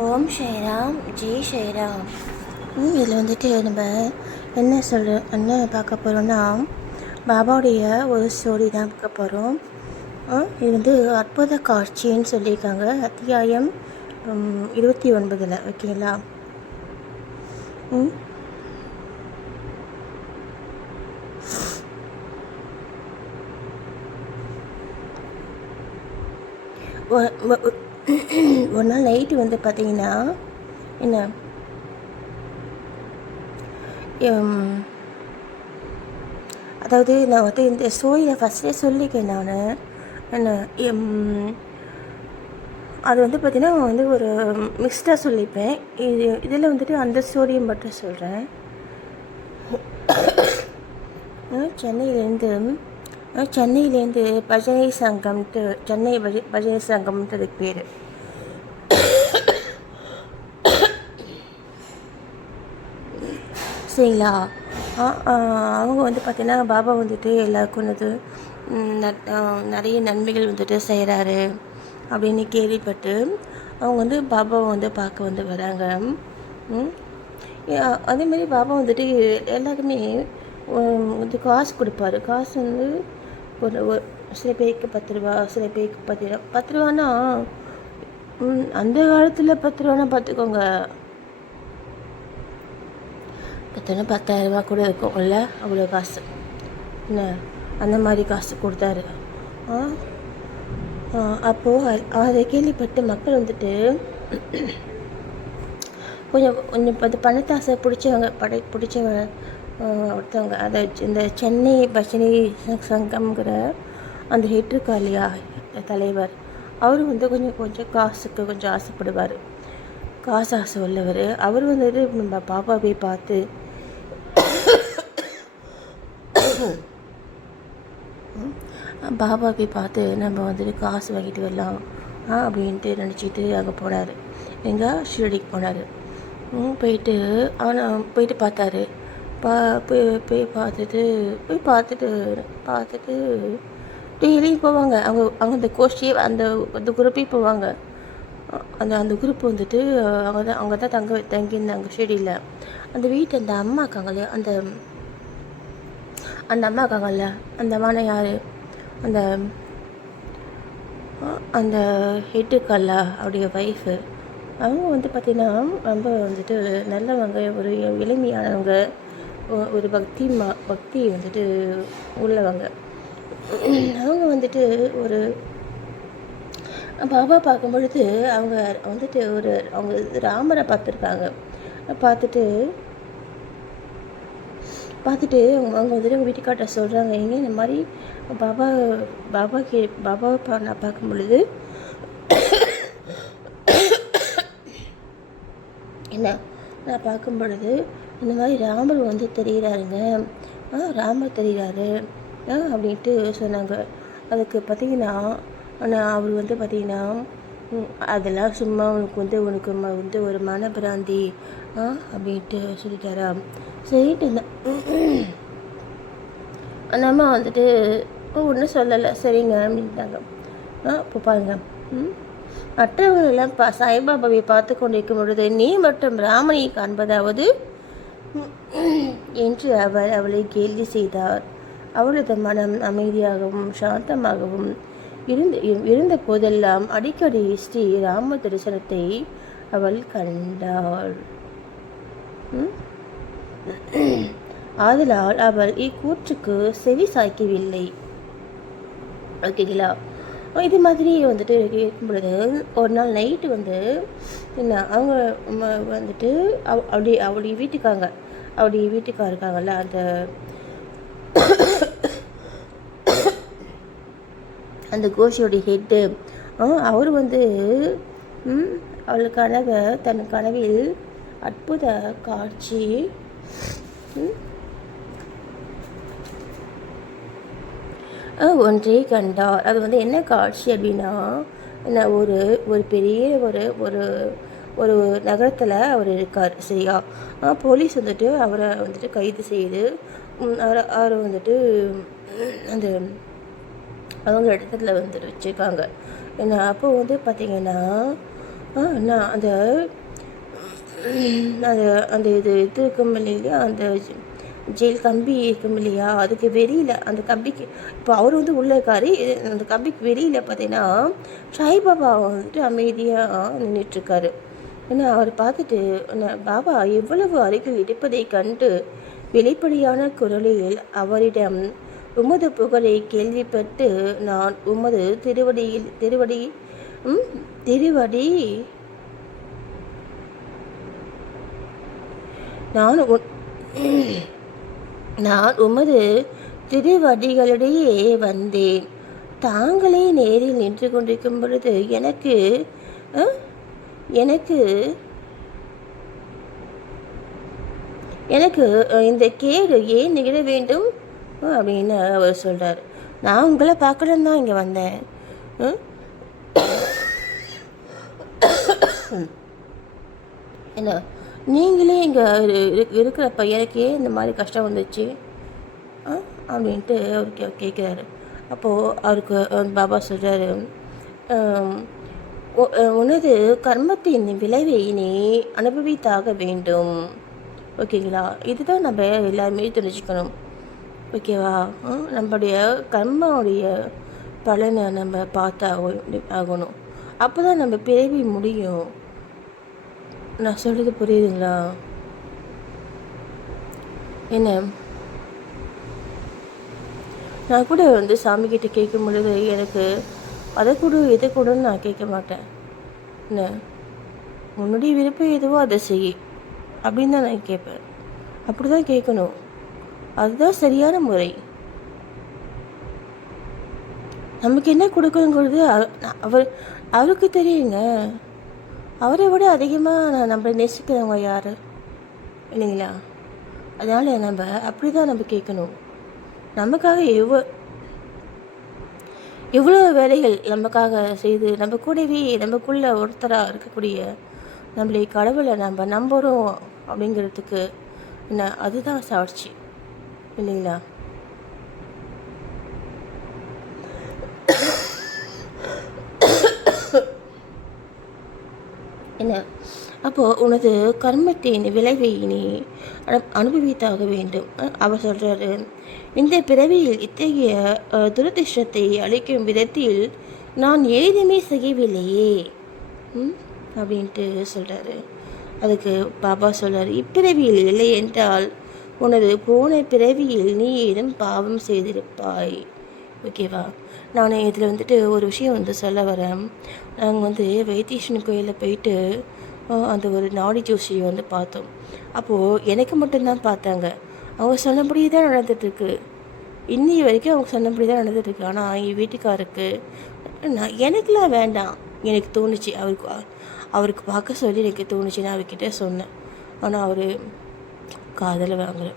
ஓம் ஸ்ரீராம் ஜெய் ஸ்ரீராம். இதில் வந்துட்டு நம்ம என்ன பார்க்க போகிறோன்னா, பாபாவுடைய ஒரு ஸ்டோரி தான் பார்க்க போகிறோம். இது வந்து அற்புத காட்சின்னு சொல்லியிருக்காங்க, அத்தியாயம் 29. ஓகேங்களா? ஒரு நாள் நைட்டு வந்து பார்த்தீங்கன்னா என்ன அதாவது நான் வந்து இந்த ஸ்டோரியில் ஃபஸ்ட்டே சொல்லிக்கேன் நான் என்ன அது வந்து பார்த்திங்கன்னா வந்து ஒரு மிக்ஸ்டாக சொல்லிப்பேன். இதில் வந்துட்டு அந்த ஸ்டோரியை மட்டும் சொல்கிறேன். சென்னையிலேருந்து பஜனை சங்கம்ட்டு, சென்னை பஜனை சங்கம்ன்றதுக்கு பேர். சரிங்களா? அவங்க வந்து பார்த்திங்கன்னா பாபா வந்துட்டு எல்லாருக்கும் வந்து நிறைய நன்மைகள் வந்துட்டு செய்கிறாரு அப்படின்னு கேள்விப்பட்டு அவங்க வந்து பாபாவை வந்து பார்க்க வந்து வராங்க. அதேமாதிரி பாபா வந்துட்டு எல்லாருக்குமே வந்து காசு கொடுப்பாரு. காசு வந்து ஒரு சில பேருக்கு 10 ரூபா, சில பேருக்கு 10 ரூபான்னா அந்த காலத்தில் 10 ரூபான்னா பார்த்துக்கோங்க, 10,000 ரூபா கூட இருக்கும் இல்லை? அவ்வளோ காசு என்ன, அந்த மாதிரி காசு கொடுத்தாரு. அப்போது அதை கேள்விப்பட்டு மக்கள் வந்துட்டு கொஞ்சம் பணத்தாசை பிடிச்சவங்க ஒருத்தவங்க, அதை இந்த சென்னை பஜனை சங்கம்ங்கிற அந்த ஹெட் இருக்கா இல்லையா, தலைவர், அவர் வந்து கொஞ்சம் காசுக்கு கொஞ்சம் ஆசைப்படுவார். காசு ஆசை உள்ளவர் அவர் வந்துட்டு நம்ம பாப்பா போய் பார்த்து பாபா போய் பார்த்து நம்ம வந்துட்டு காசு வாங்கிட்டு வரலாம் அப்படின்ட்டு நினச்சிட்டு அங்கே போனார். எங்கே ஷிரடிக்கு போனார். போயிட்டு பார்த்தாரு. போய் பார்த்துட்டு டெய்லியும் போவாங்க. அவங்க அந்த கோஷ்டியே அந்த குரூப்பையும் போவாங்க. அந்த குரூப் வந்துட்டு அவங்க தான் தங்கியிருந்தாங்க ஷிரடியில். அந்த வீட்டு அந்த அம்மா இருக்காங்கல்ல, அந்த அம்மா இருக்காங்கல்ல, அந்த அம்மானா யார், அந்த ஹெட்டுக்கல்ல அவருடைய ஒய்ஃபு. அவங்க வந்து பார்த்திங்கன்னா ரொம்ப வந்துட்டு நல்லவங்க, ஒரு எளிமையானவங்க, ஒரு பக்தி வந்துட்டு உள்ளவங்க. அவங்க வந்துட்டு ஒரு பாபா பார்க்கும் பொழுது அவங்க வந்துட்டு அவங்க ராமரை பார்த்துருக்காங்க. பார்த்துட்டு அவங்க வந்துட்டு அவங்க வீட்டுக்கார்ட்ட சொல்கிறாங்க, எங்கே இந்த மாதிரி பாபாவை நான் பார்க்கும் பொழுது நான் பார்க்கும் பொழுது இந்த மாதிரி ராமர் வந்து தெரிகிறாருங்க, ராமர் தெரிகிறாரு அப்படின்ட்டு சொன்னாங்க. அதுக்கு பார்த்திங்கன்னா அவர் வந்து பார்த்திங்கன்னா அதெல்லாம் சும்மா உனக்கு வந்து ஒரு மனப்பிராந்தி அப்படின்ட்டு சொல்லிட்டாரா. சரிட்டு அந்த அம்மா வந்துட்டு ஒன்றும் சொல்லலை, சரிங்க அப்படின்ட்டாங்க. இப்போ பாருங்க, மற்றவர்களெல்லாம் சாய்பாபாவை பார்த்து கொண்டிருக்கும் பொழுது நீ மட்டும் ராமனை காண்பதாவது என்று அவர் அவளை கேள்வி செய்தார். அவளது மனம் அமைதியாகவும் சாந்தமாகவும் இருந்த போதெல்லாம் அடிக்கடி ஸ்ரீ ராம தரிசனத்தை அவள் கண்டாள். ஆதலால் அவள் இக்கூற்றுக்கு செவி சாய்க்கவில்லை. ஓகேங்களா? இது மாதிரி வந்துட்டு இருக்கும் பொழுது ஒரு நாள் நைட்டு வந்து என்ன அவங்க வந்துட்டு அவளுடைய வீட்டுக்கார் இருக்காங்கல்ல, அந்த கோஷியோடைய ஹெட்டு, அவர் வந்து அவளுக்கான தன் கனவில் அற்புத காட்சி ஒன்றை கண்டார். அது வந்து என்ன காட்சி அப்படின்னா, என்ன ஒரு பெரிய ஒரு நகரத்தில் அவர் இருக்கார். சரியா? போலீஸ் வந்துட்டு அவரை வந்துட்டு கைது செய்து அவரை வந்துட்டு அந்த அவங்க இடத்துல வந்துட்டு வச்சுருக்காங்க. ஏன்னா அப்போ வந்து பார்த்திங்கன்னா நான் அந்த அது அந்த இது இருக்கும் இல்லையா, அந்த ஜெயில் கம்பி இருக்கும் இல்லையா, அதுக்கு வெளியில் அந்த கம்பிக்கு இப்போ அவர் வந்து உள்ளே இருக்காரு. அந்த கம்பிக்கு வெளியில் பார்த்தீங்கன்னா சாய்பாபா வந்துட்டு அமைதியாக நின்றுட்டுருக்காரு. ஏன்னா அவர் பார்த்துட்டு பாபா எவ்வளவு அருகில் இருப்பதை கண்டு வெளிப்படையான குரலில் அவரிடம், உமது புகழை கேள்விப்பட்டு நான் உமது திருவடி நான் நான் உமது திருவடிகளிடையே வந்தேன். தாங்களே நேரில் நின்று கொண்டிருக்கும் பொழுது எனக்கு எனக்கு எனக்கு இந்த கேடு ஏன் நிகழ வேண்டும் அப்படின்னு அவர் சொல்கிறார். நான் உங்களை பார்க்கணும் தான் இங்கே வந்தேன். என்ன நீங்களே இங்கே இருக்கிற பையனுக்கே இந்த மாதிரி கஷ்டம் வந்துச்சு அப்படின்ட்டு அவர் கேட்குறாரு. அப்போது அவருக்கு பாபா சொல்கிறாரு, உனது கர்மத்தின் விளைவை நீ அனுபவித்தாக வேண்டும். ஓகேங்களா? இதுதான் நம்ம எல்லாருமே தெரிஞ்சுக்கணும். ஓகேவா? நம்மளுடைய கர்மாவுடைய பலனை நம்ம பார்த்தா ஆகணும். அப்போ தான் நம்ம பிறவி முடியும். நான் சொல்கிறது புரியுதுங்களா? என்ன, நான் கூட வந்து சாமிக்கிட்ட கேட்கும் பொழுது எனக்கு அதை கொடு இதை கொடுன்னு நான் கேட்க மாட்டேன். என்ன, உன்னுடைய விருப்பம் எதுவோ அதை செய் அப்படின்னு தான் நான் கேட்பேன். அப்படி தான் கேட்கணும். அதுதான் சரியான முறை. நமக்கு என்ன கொடுக்கணுங்கிறது அவருக்கு தெரியுங்க. அவரை விட அதிகமாக நம்மளை நேசிக்கிறவங்க யார் இல்லைங்களா? அதனால் நம்ம அப்படி தான் நம்ம கேட்கணும். நமக்காக எவ்வளோ வேலைகள் நமக்காக செய்து நம்ம கூடவே நமக்குள்ளே ஒருத்தராக இருக்கக்கூடிய நம்மளை கடவுளை நம்ம நம்புகிறோம் அப்படிங்கிறதுக்கு என்ன, அதுதான் சாட்சி இல்லைங்களா? என்ன, அப்போது உனது கர்மத்தின் விளைவை நீ அனுபவித்தாக வேண்டும். அவர் சொல்கிறாரு, இந்த பிறவியில் இத்தகைய துரதிருஷ்டத்தை அளிக்கும் விதத்தில் நான் ஏதுமே செய்யவில்லையே அப்படின்ட்டு சொல்கிறாரு. அதுக்கு பாபா சொல்கிறார், இப்பிறவியில் இல்லை என்றால் உனது போன பிறவியில் நீ ஏதும் பாவம் செய்திருப்பாய். ஓகேவா? நான் இதில் வந்துட்டு ஒரு விஷயம் வந்து சொல்ல வரேன். நாங்கள் வந்து வைத்தீஸ்வரன் கோயிலில் போயிட்டு அந்த ஒரு நாடி ஜோசியை வந்து பார்த்தோம். அப்போது எனக்கு மட்டும்தான் பார்த்தாங்க. அவங்க சொன்னபடியே தான் நடந்துகிட்ருக்கு. இன்னி வரைக்கும் அவங்க சொன்னபடி தான் நடந்துகிட்ருக்கு. ஆனால் என் வீட்டுக்காருக்கு எனக்குலாம் வேண்டாம். எனக்கு தோணுச்சு, அவருக்கு பார்க்க சொல்லி எனக்கு தோணுச்சு. நான் அவர்கிட்ட சொன்னேன். ஆனால் அவர் காதலை வாங்கல.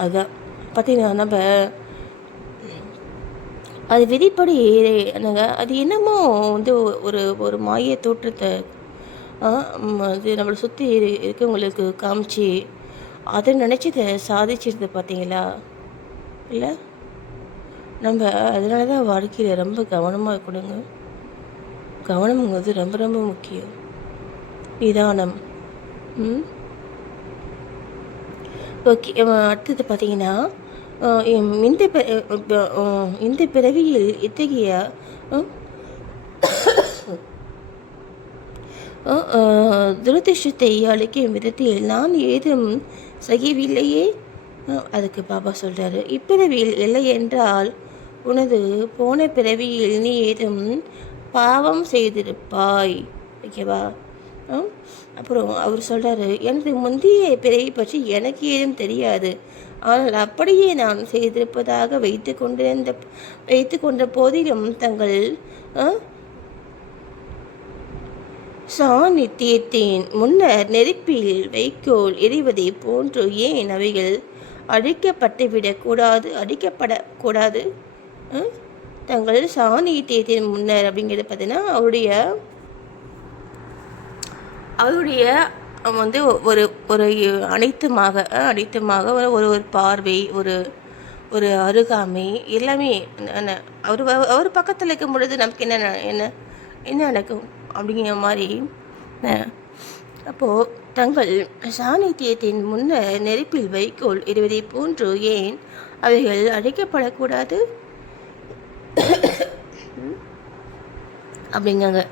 அதுதான் பார்த்தீங்கன்னா நம்ம அது விதிப்படி என்னங்க, அது என்னமோ வந்து ஒரு ஒரு மாய தோற்றத்தை அது நம்மளை சுற்றி இருக்கவங்களுக்கு காமிச்சு அதை நினச்சதை சாதிச்சிருது பார்த்தீங்களா? இல்லை, நம்ம அதனால தான் வாழ்க்கையில் ரொம்ப கவனமாக இருக்கணுங்க. கவனம்ங்கிறது ரொம்ப ரொம்ப முக்கியம். நிதானம். ஓகே, அடுத்தது பார்த்தீங்கன்னா, இந்த பிறவியில் இத்தகைய துரதிருஷ்டத்தை அளிக்கும் விதத்தில் நான் ஏதும் செய்யவில்லையே. அதுக்கு பாபா சொல்கிறாரு, இப்பிறவியில் இல்லை என்றால் உனது போன பிறவியில் நீ ஏதும் பாவம் செய்திருப்பாய். ஓகேவா? அப்புறம் அவர் சொல்கிறாரு, எனது முந்தைய பிறவி பற்றி எனக்கு ஏதும் தெரியாது. ஆனால் அப்படியே நான் செய்திருப்பதாக வைத்து கொண்ட போதிலும் தங்கள் சாநித்தியத்தின் முன்னர் நெருப்பில் வைக்கோல் எறிவதை போன்று ஏன் அவைகள் அடிக்கப்படக்கூடாது? தங்கள் சாநித்தியத்தின் முன்னர் அப்படிங்கிறது பார்த்தீங்கன்னா அவருடைய வந்து ஒரு ஒரு அனைத்துமாக ஒரு ஒரு பார்வை, ஒரு அருகாமை எல்லாமே அவர் பக்கத்தில் இருக்கும் பொழுது நமக்கு என்ன நடக்கும்? அப்படிங்கிற மாதிரி. அப்போது தங்கள் சாநித்தியத்தின் முன்னர் நெருப்பில் வைக்கோல் இடுவதை போன்று ஏன் அவைகள் அழைக்கப்படக்கூடாது அப்படிங்காங்க.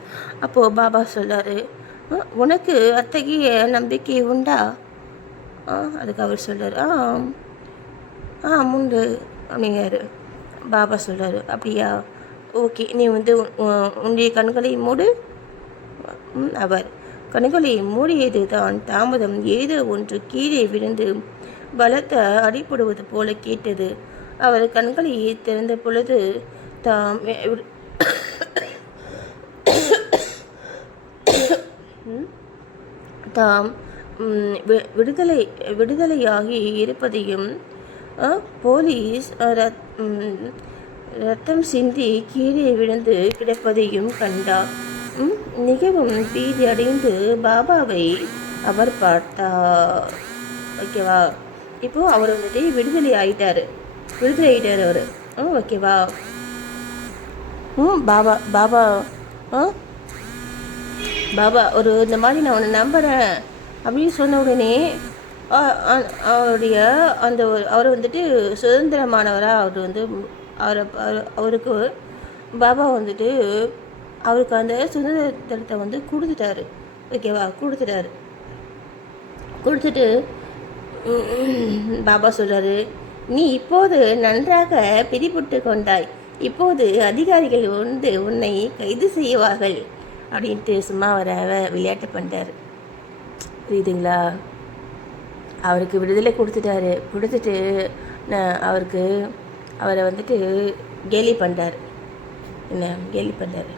அப்போது பாபா சொல்கிறாரு, உனக்கு அத்தகைய நம்பிக்கை உண்டா? அதுக்கு அவர் சொல்கிறார், உண்டு அப்படிங்கிறாரு. பாபா சொல்கிறாரு, அப்படியா, ஓகே, நீ உன்னுடைய கண்களை மூடு. அவர் கண்களை மூடியது தான் தாமதம். ஏதோ ஒன்று கீழே விழுந்து பலத்த அடிப்படுவது போல கேட்டது. அவர் கண்களை திறந்த பொழுது தாம் தாம் விடுதலையாகி இருப்பதையும் போலீஸ் ரத்தம் சிந்தி கீழே விழுந்து கிடப்பதையும் கண்டார். மிகவும் பீதி அடைந்து பாபாவை அவர் பார்த்தார். ஓகேவா? இப்போது அவர் விடுதலை ஆகிட்டார் அவர். ஓகேவா? பாபா பாபா பாபா இந்த மாதிரி நான் உன்னை நம்புகிறேன் அப்படின்னு சொன்ன உடனே அவருடைய அவர் சுதந்திரமானவராக அவருக்கு பாபா அவருக்கு அந்த சுதந்திரத்தை கொடுத்துட்டாரு. ஓகேவா? கொடுத்துட்டு பாபா சொல்கிறாரு, நீ இப்போது நன்றாக பிடிபட்டு கொண்டாய். இப்போது அதிகாரிகள் உன்னை கைது செய்வார்கள் அப்படின்ட்டு சும்மா அவரை விளையாட்டு பண்ணிட்டார். புரியுதுங்களா? அவருக்கு விடுதலை கொடுத்துட்டு அவரை கேலி பண்ணார். கேலி பண்ணார்.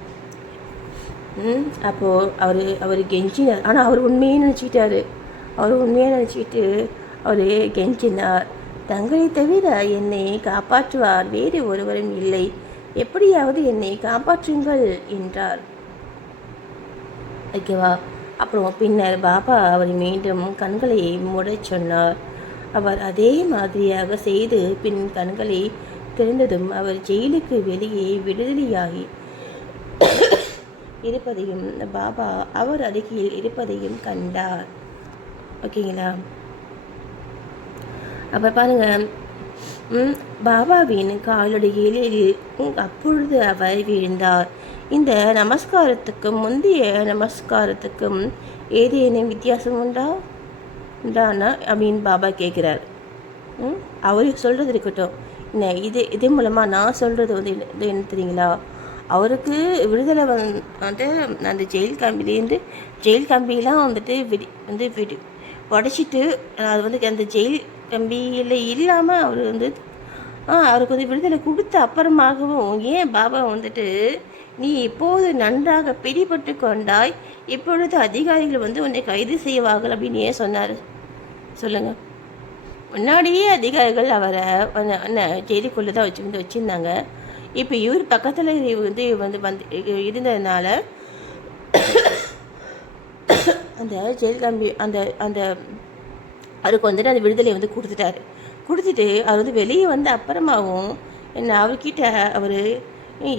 அப்போது அவர் கெஞ்சினார். ஆனால் அவர் உண்மையே நினச்சிக்கிட்டாரு. அவர் கெஞ்சினார், தங்களை தவிர என்னை காப்பாற்றுவார் வேறு ஒருவரும் இல்லை, எப்படியாவது என்னை காப்பாற்றுங்கள் என்றார். ஓகேவா? அப்புறம் பின்னர் பாபா அவர் மீண்டும் கண்களை மூடச் சொன்னார். அவர் அதே மாதிரியாக செய்து பின் கண்களை திறந்ததும் அவர் ஜெயிலுக்கு வெளியே விடுதலையாகி இருப்பதையும் பாபா அவர் அருகில் இருப்பதையும் கண்டார். ஓகேங்களா? அப்போ பாருங்க, பாபாவின் காலடியில் அப்பொழுது அவர் வீழ்ந்தார். இந்த நமஸ்காரத்துக்கும் முந்தைய நமஸ்காரத்துக்கும் ஏதேனும் வித்தியாசம் உண்டானா அப்படின்னு பாபா கேட்குறார். அவர் சொல்கிறது இருக்கட்டும், இது மூலமாக நான் சொல்கிறது என்ன தெரியுங்களா? அவருக்கு விடுதலை அந்த ஜெயில் கம்பியெலாம் உடைச்சிட்டு அது அந்த ஜெயில் கம்பியில் இல்லாமல் அவர் அவருக்கு விடுதலை கொடுத்த அப்புறமாகவும் ஏன் பாபா நீ இப்போது நன்றாக பிடிபட்டு கொண்டாய், இப்பொழுது அதிகாரிகள் உன்னை கைது செய்வார்கள் அப்படின்னு ஏன் சொன்னார் சொல்லுங்கள்? முன்னாடியே அதிகாரிகள் அவரை ஜெயிலுக்குள்ளே தான் வச்சுருந்தாங்க. இப்போ இவர் பக்கத்தில் இருந்ததுனால அந்த ஜெயில் கம்பி அந்த அவருக்கு அந்த விடுதலை கொடுத்துட்டு அவர் வெளியே அப்புறமாவும் அவர்கிட்ட அவர் நீ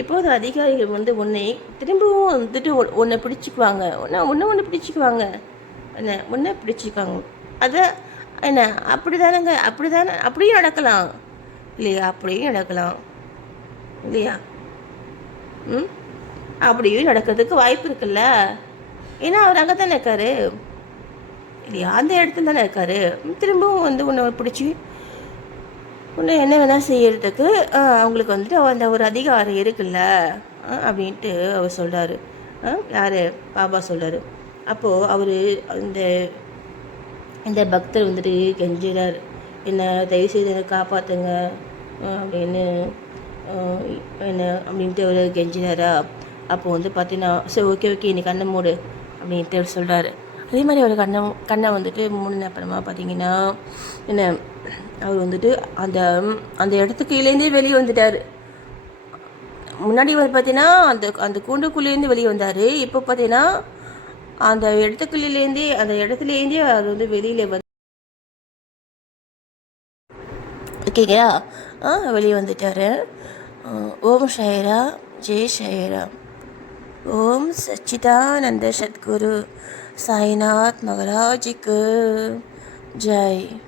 இப்போது அதிகாரிகள் உன்னை திரும்பவும் உன்னை பிடிச்சிக்குவாங்க, ஒன்று பிடிச்சிக்குவாங்க. அதை அப்படிதானங்க, அப்படியும் நடக்கலாம் இல்லையா? இல்லையா? அப்படியும் நடக்கிறதுக்கு வாய்ப்பு இருக்குல்ல. ஏன்னா அவர் அங்கே தானே இருக்காரு இல்லையா? அந்த இடத்துல தானே இருக்காரு. திரும்பவும் உன்னை பிடிச்சி உன்னை என்ன வேணால் செய்யறதுக்கு அவங்களுக்கு அந்த ஒரு அதிகாரம் இருக்குல்ல அப்படின்ட்டு அவர் சொல்கிறாரு. யார்? பாபா சொல்கிறாரு. அப்போது அவர் இந்த பக்தர் கெஞ்சுறார், என்ன தயவுசெய்து என்னை காப்பாற்றுங்க அப்படின்னு அப்படின்ட்டு அவர் கெஞ்சினாரா. அப்போது பார்த்தீங்கன்னா, சரி ஓகே நீ கண்ணை மூடு அப்படின்ட்டு அவர் சொல்கிறாரு. அதே மாதிரி அவர் கண்ணை மூடின அப்புறமா பார்த்தீங்கன்னா அவர் அந்த இடத்துக்கு இலேருந்தே வெளியே வந்துட்டார். முன்னாடி பார்த்தீங்கன்னா அந்த கூண்டுக்குள்ளேருந்து வெளியே வந்தார். இப்போ பார்த்தீங்கன்னா அந்த இடத்துக்குள்ளேருந்தே அவர் வெளியில் ஓகேங்களா? வெளியே வந்துட்டார். ஓம் ஷயரா, ஜெய் ஷயரா. ஓம் சச்சிதானந்த சத்குரு சாய்நாத் மகராஜிக்கு ஜெய்.